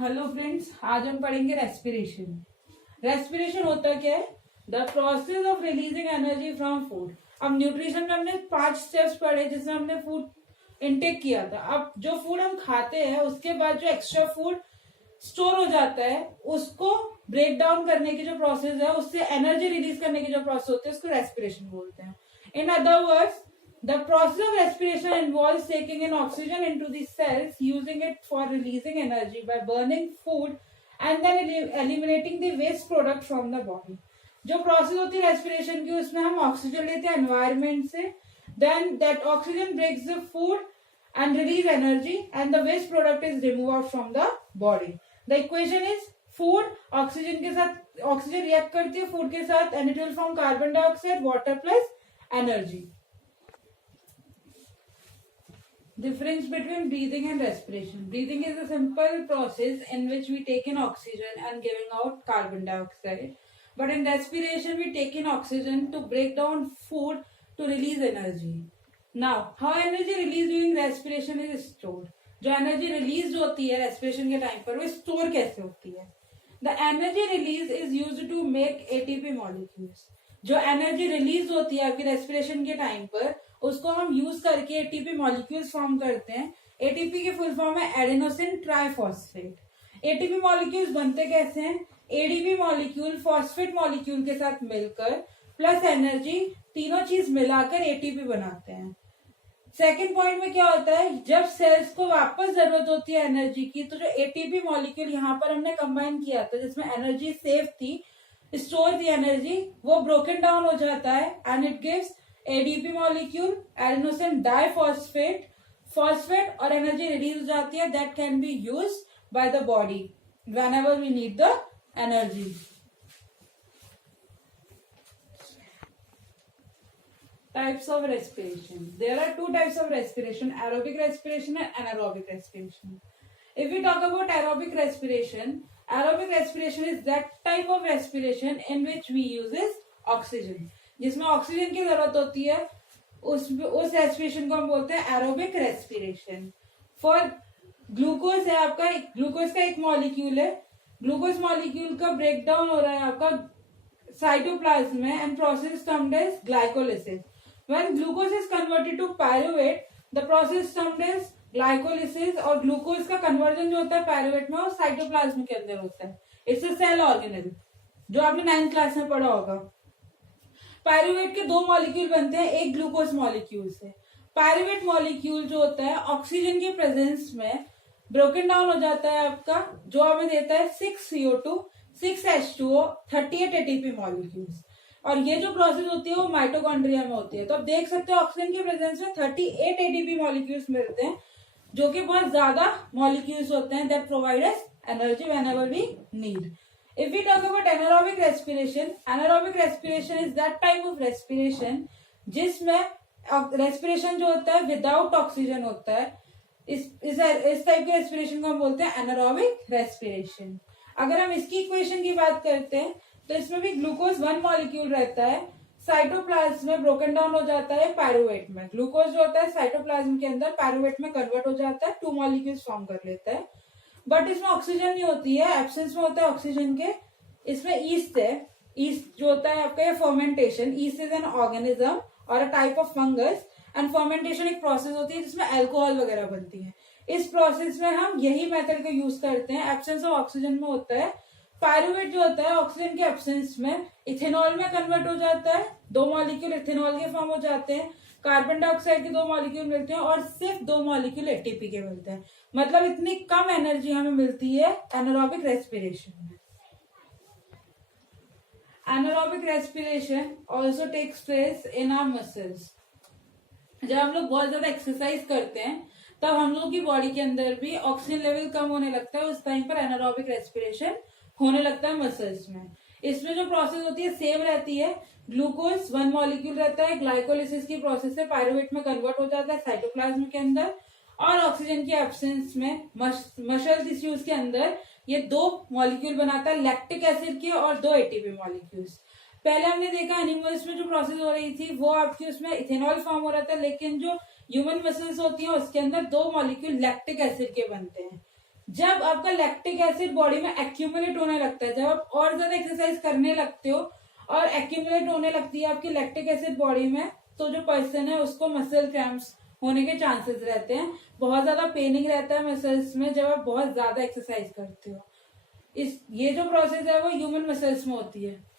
Hello friends, आज हम पढ़ेंगे रेस्पिरेशन। रेस्पिरेशन होता क्या है? The process of releasing energy from food. अब न्यूट्रिशन में हमने 5 स्टेप्स पढ़े जिसमें हमने फूड इनटेक किया था। अब जो फूड हम खाते हैं उसके बाद जो एक्स्ट्रा फूड स्टोर हो जाता है उसको ब्रेक डाउन करने की जो प्रोसेस है, उससे एनर्जी रिलीज करने की जो प्रोसेस होती है उसको रेस्पिरेशन बोलते हैं। In other words, the process of respiration involves taking in oxygen into the cells, using it for releasing energy by burning food and then eliminating the waste product from the body. जो process होती है respiration की, उसमें हम oxygen लेते हैं environment से, then that oxygen breaks the food and release energy and the waste product is removed out from the body. The equation is food, oxygen के साथ ऑक्सीजन रिएक्ट करती है फूड के साथ and it will form carbon dioxide, water plus energy. Difference between breathing and respiration. Breathing is a simple process in which we take in oxygen and giving out carbon dioxide. But in respiration, we take in oxygen to break down food to release energy. Now, how energy released during respiration is stored? जो energy release होती है respiration के time पर, वो store कैसे होती है? The energy release is used to make ATP molecules. जो एनर्जी रिलीज होती है आपकी रेस्पिरेशन के टाइम पर, उसको हम यूज करके एटीपी मॉलिक्यूल्स फॉर्म करते हैं। एटीपी की फुल फॉर्म है एडेनोसिन ट्राइफॉस्फेट। एटीपी मॉलिक्यूल्स बनते कैसे हैं? एडीपी मॉलिक्यूल फॉस्फेट मॉलिक्यूल के साथ मिलकर प्लस एनर्जी, तीनों चीज मिलाकर एटीपी बनाते हैं। सेकेंड पॉइंट में क्या होता है, जब सेल्स को वापस जरूरत होती है एनर्जी की, तो जो एटीपी मॉलिक्यूल यहाँ पर हमने कंबाइन किया था जिसमें एनर्जी सेव थी, स्टोर थी एनर्जी, वो ब्रोकन डाउन हो जाता है and it gives ADP molecule, adenosine diphosphate, phosphate, और एनर्जी रिलीज हो जाती है that can be used by the body whenever we need the energy. Types of respiration. There are 2 types of respiration: aerobic respiration and anaerobic respiration. If we talk about aerobic respiration is that type of respiration in which we uses oxygen. जिसमें oxygen की जरूरत होती है, उस respiration को हम बोलते हैं एरोबिक रेस्पिरेशन। फॉर ग्लूकोज है आपका, ग्लूकोज का एक मॉलिक्यूल है, ग्लूकोज मॉलिक्यूल का ब्रेक डाउन हो रहा है आपका साइटोप्लाज्म में and process termed as glycolysis. When glucose is converted to pyruvate, the process termed as glycolysis, और ग्लूकोज का कन्वर्जन जो होता है पायरुवेट में, वो साइटोप्लाज्म के अंदर होता है। इट्स अ सेल ऑर्गेनेल, जो आपने 9th क्लास में पढ़ा होगा। पायरुवेट के 2 मॉलिक्यूल बनते हैं एक ग्लूकोज मॉलिक्यूल से। पायरुवेट मॉलिक्यूल जो होता है ऑक्सीजन के प्रेजेंस में ब्रोकन डाउन हो जाता है आपका, जो हमें देता है 6CO2, 6H2O, 38 एटीपी मॉलिक्यूल्स। और ये जो प्रोसेस होती है वो माइटोकॉन्ड्रिया में होती है। तो आप देख सकते हो ऑक्सीजन के प्रेजेंस में 38 एटीपी मॉलिक्यूल्स मिलते हैं, जो कि बहुत ज्यादा मॉलिक्यूल्स होते हैं that provide us energy whenever we need. If we talk about anaerobic respiration is that type of respiration जिसमें रेस्पिरेशन जो होता है विदाउट ऑक्सीजन होता है। इस टाइप के रेस्पिरेशन को हम बोलते हैं एनारोबिक रेस्पिरेशन। अगर हम इसकी इक्वेशन की बात करते हैं तो इसमें भी ग्लूकोज 1 मॉलिक्यूल रहता है, साइटोप्लाज्म में ब्रोकन डाउन हो जाता है पायरुवेट में। ग्लूकोज जो होता है साइटोप्लाज्म के अंदर पायरुवेट में कन्वर्ट हो जाता है, 2 मॉलिक्यूल्स फॉर्म कर लेता है, बट इसमें ऑक्सीजन नहीं होती है, एब्सेंस में होता है ऑक्सीजन के। इसमें ईस्ट है, ईस्ट जो होता है आपका ये fermentation. Yeast is an organism और a type of fungus and fermentation एक प्रोसेस होती है जिसमें अल्कोहल वगैरह बनती है। इस प्रोसेस में हम यही मेथड का यूज करते हैं। एब्सेंस ऑफ ऑक्सीजन में होता है। पायरुवेट जो होता है ऑक्सीजन के एब्सेंस में इथेनॉल में कन्वर्ट हो जाता है, 2 मॉलिक्यूल इथेनॉल के फॉर्म हो जाते हैं, कार्बन डाइऑक्साइड के 2 मॉलिक्यूल मिलते हैं और सिर्फ 2 मॉलिक्यूल एटीपी के मिलते हैं। मतलब इतनी कम एनर्जी हमें मिलती है एनारोबिक रेस्पिरेशन में। Anaerobic respiration also takes place in our muscles. जब हम लोग बहुत ज्यादा एक्सरसाइज करते हैं तब हम लोग की बॉडी के अंदर भी ऑक्सीजन लेवल कम होने लगता है, उस टाइम पर एनारोबिक रेस्पिरेशन होने लगता है मसल्स में। इसमें जो प्रोसेस होती है सेम रहती है। ग्लूकोज 1 मॉलिक्यूल रहता है, ग्लाइकोलिसिस की प्रोसेस से पायरुवेट में कन्वर्ट हो जाता है साइटोप्लाज्म के अंदर, और ऑक्सीजन की एब्सेंस में मसल टिश्यूज के अंदर ये 2 मॉलिक्यूल बनाता है, लैक्टिक एसिड के और 2 एटीपी मॉलिक्यूल्स। पहले हमने देखा एनिमल्स में जो प्रोसेस हो रही थी वो आपकी उसमें इथेनॉल फॉर्म हो रहा था, लेकिन जो ह्यूमन मसल्स होती है उसके अंदर 2 मॉलिक्यूल लैक्टिक एसिड के बनते हैं। जब आपका लैक्टिक एसिड बॉडी में एक्यूमुलेट होने लगता है, जब आप और ज्यादा एक्सरसाइज करने लगते हो और एक्यूमुलेट होने लगती है आपकी लैक्टिक एसिड बॉडी में, तो जो पर्सन है उसको मसल क्रैम्प्स होने के चांसेस रहते हैं। बहुत ज्यादा पेनिंग रहता है मसल्स में जब आप बहुत ज्यादा एक्सरसाइज करते हो। ये जो प्रोसेस है वो ह्यूमन मसल्स में होती है।